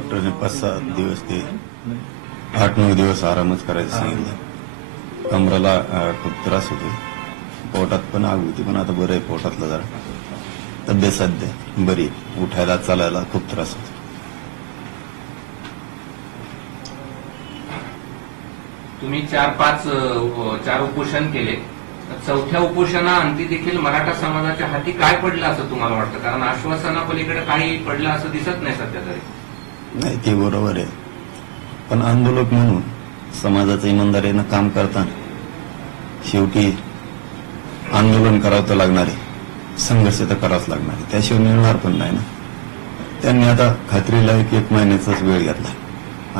डॉक्टरने 5-7 दिवस ते 8-9 दिवस आरामच करायचं सांगितलं. कमराला खूप त्रास होतो, पोटात पण आग होती, पण आता बरं आहे पोटातलं जरा. तब्येत सध्या बरी, उठायला चालायला खूप त्रास होतो. तुम्ही 4 उपोषण केले. चौथ्या उपोषणाअंती देखील मराठा समाजाच्या हाती काय पडलं असं तुम्हाला वाटतं? कारण आश्वासनापलीकडे काही पडलं असं दिसत नाही सध्या तरी. नाही, ते बरोबर आहे, पण आंदोलक म्हणून समाजाचं इमानदारीनं काम करताना शेवटी आंदोलन करावं तर लागणार आहे, संघर्ष तर करावाच लागणार आहे, त्याशिवाय मिळणार पण नाही ना. त्यांनी आता खात्रीला एक महिन्याचाच वेळ घेतला.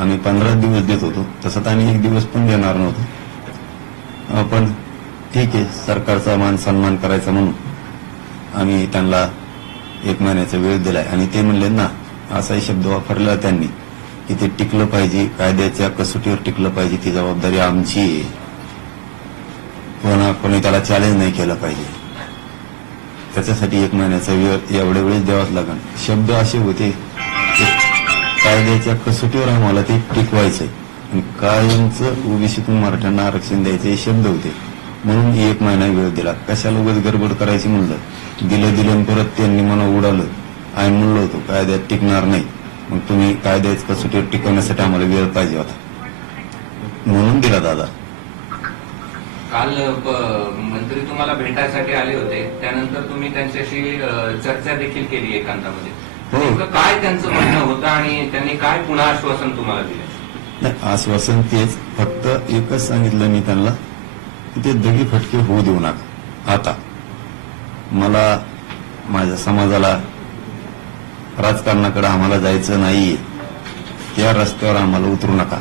आम्ही 15 दिवस देत होतो, तसं तर आम्ही 1 दिवस पण देणार नव्हतो. पण ठीक आहे, सरकारचा मान सन्मान करायचा म्हणून आम्ही त्यांना 1 महिन्याचा वेळ दिलाय. आणि ते म्हणले ना, असाही शब्द वापरला त्यांनी की ते टिकलं पाहिजे, कायद्याच्या कसोटीवर टिकलं पाहिजे, ती जबाबदारी आमची आहे, कोणी त्याला चॅलेंज नाही केलं पाहिजे. त्याच्यासाठी 1 महिन्याचा वेळ एवढ्या वेळेस द्यावाच लागेल. शब्द असे होते की कायद्याच्या कसोटीवर आम्हाला ते टिकवायचंय आणि कायमचं ओबीसीतून मराठ्यांना आरक्षण द्यायचे हे शब्द होते, म्हणून 1 महिना वेळ दिला. कशाला उगाच गडबड करायची म्हणलं, दिलं परत त्यांनी मला उडालं. आम्ही म्हणलो होतो कायद्यात टिकणार नाही, मग तुम्ही कायद्याच्या कसोटीवर टिकवण्यासाठी आम्हाला वेळ पाहिजे होता, म्हणून दिला दादा. काल मंत्री तुम्हाला भेटायसाठी आले होते, त्यानंतर तुम्ही त्यांच्याशी चर्चा देखील केली एकांतामध्ये. नेमकं काय त्यांचं म्हणणं होतं आणि त्यांनी काय पुन्हा आश्वासन तुम्हाला दिलं? नाही, आश्वासन तेच, फक्त एकच सांगितलं मी त्यांना की ते दगी फटके होऊ देऊ नका. आता मला, माझ्या समाजाला राजकारणाकडे आम्हाला जायचं नाहीये, त्या रस्त्यावर आम्हाला उतरू नका.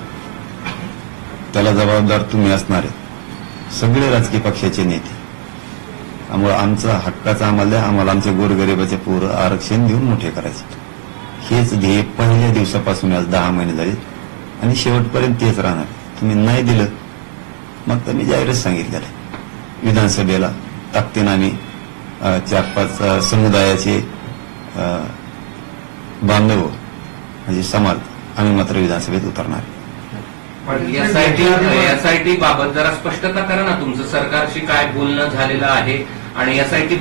त्याला जबाबदार तुम्ही असणार आहे, सगळे राजकीय पक्षाचे नेते. त्यामुळे आमचा हक्काचा आम्हाला द्या, आम्हाला आमच्या गोरगरिबाचे पोरं आरक्षण देऊन मोठे करायचे. हेच ध्येय पहिल्या दिवसापासून आज 10 महिने झाले आणि शेवटपर्यंत तेच राहणार. तुम्ही नाही दिलं मग तर मी जाहीरच सांगितलेलं आहे, विधानसभेला ताकदीनं आम्ही 4-5 समुदायाचे बांधव म्हणजे समाज आम्ही मात्र विधानसभेत उतरणार. पण एसआयटी बाबत जरा स्पष्टता करा ना, तुमचं सरकारशी काय बोलणं झालेलं आहे आणि एसआयटीची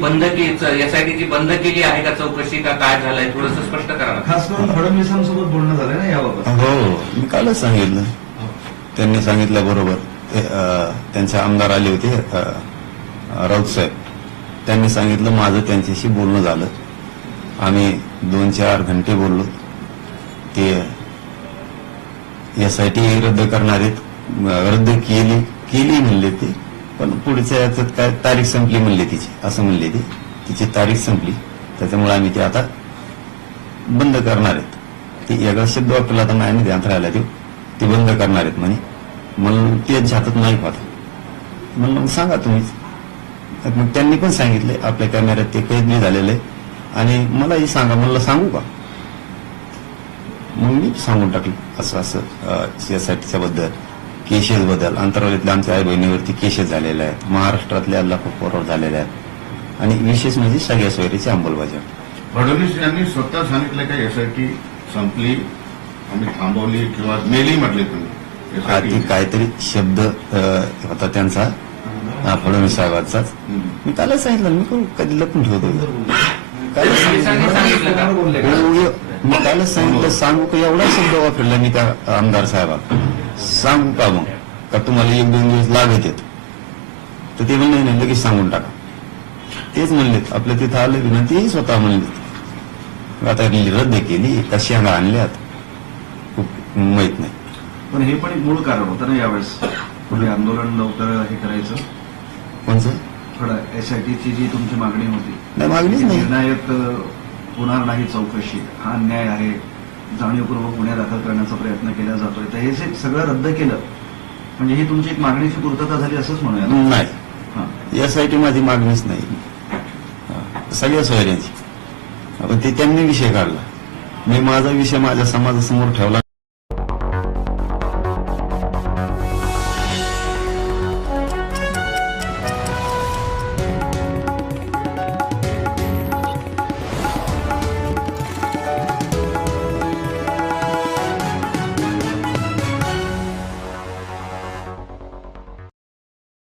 बंद केली आहे का चौकशी, का काय झालंय, थोडंसं स्पष्ट करा ना. खास करून फडणवीसांसोबत बोलणं झालंय ना याबाबत? हो, मी कालच सांगितलं. त्यांनी सांगितलं बरोबर. त्यांचे आमदार आले होते राऊत साहेब, त्यांनी सांगितलं माझं त्यांच्याशी बोलणं झालं. आम्ही 2-4 घंटे बोललो. ते एसआयटी रद्द करणार आहेत, रद्द केली म्हणले ते, पण पुढच्या याच्यात काय तारीख संपली म्हणले तिची, असं म्हणले ते, तिची तारीख संपली, त्याच्यामुळे आम्ही ते आता बंद करणार आहेत. ते वेगळा शब्द वापरला तर नाही ध्यानात राहिला, ते बंद करणार आहेत म्हणे. म्हणून त्यांच्या हातात नाही होता. म्हणलं मग सांगा तुम्हीच. मग त्यांनी पण सांगितले आपल्या कॅमेऱ्यात ते कैद नाही झालेलं आहे आणि मलाही सांगा. म्हणलं सांगू का? मग मी सांगून टाकलं असं असं एसआयटीच्या बद्दल, केसेस बद्दल. अंतरावलीतल्या आमच्या आई बहिणीवरती केसेस झालेल्या आहेत, महाराष्ट्रातल्या लाखो पोरावर झालेल्या आहेत आणि विशेष म्हणजे सगळ्या सोयरीची अंमलबजावणी. फडणवीस यांनी स्वतः सांगितलं का एसआयटी संपली, आम्ही थांबवली किंवा मेली म्हटले तुम्ही? ती काहीतरी शब्द होता त्यांचा, फडणवीस साहेबांचाच. मी त्याला सांगितलं, मी कधी लपून ठेवतो? मी त्याला सांगितलं, सांगू का? एवढा शब्द वापरला मी त्या आमदार साहेबाला, सांगू का मग का तुम्हाला 1-2 दिवस लागत येत? तर ते म्हणले नाही, लगेच सांगून टाका. तेच म्हणलेत, आपल्या तिथं आलं की ना, तेही स्वतः म्हणले. आता रद्द केली कशी आणल्यात खूप माहित नाही. पण हे पण एक मूळ कारण होतं ना यावेळेस, पुढे आंदोलन लवकर हे करायचं. कोणचं? एसआयटीची जी तुमची मागणी होती, नाही, मागणीच नाही. निर्णायक होणार नाही चौकशी, हा अन्याय आहे, जाणीवपूर्वक गुन्हे दाखल करण्याचा प्रयत्न केला जातोय, तर हे जे सगळं रद्द केलं म्हणजे ही तुमची एक मागणीची पूर्तता झाली असंच म्हणूया? नाही, एसआयटी माझी मागणीच नाही, सगळ्या सोयऱ्यांची. पण ते त्यांनी विषय काढला, मी माझा विषय माझ्या समाजासमोर ठेवला.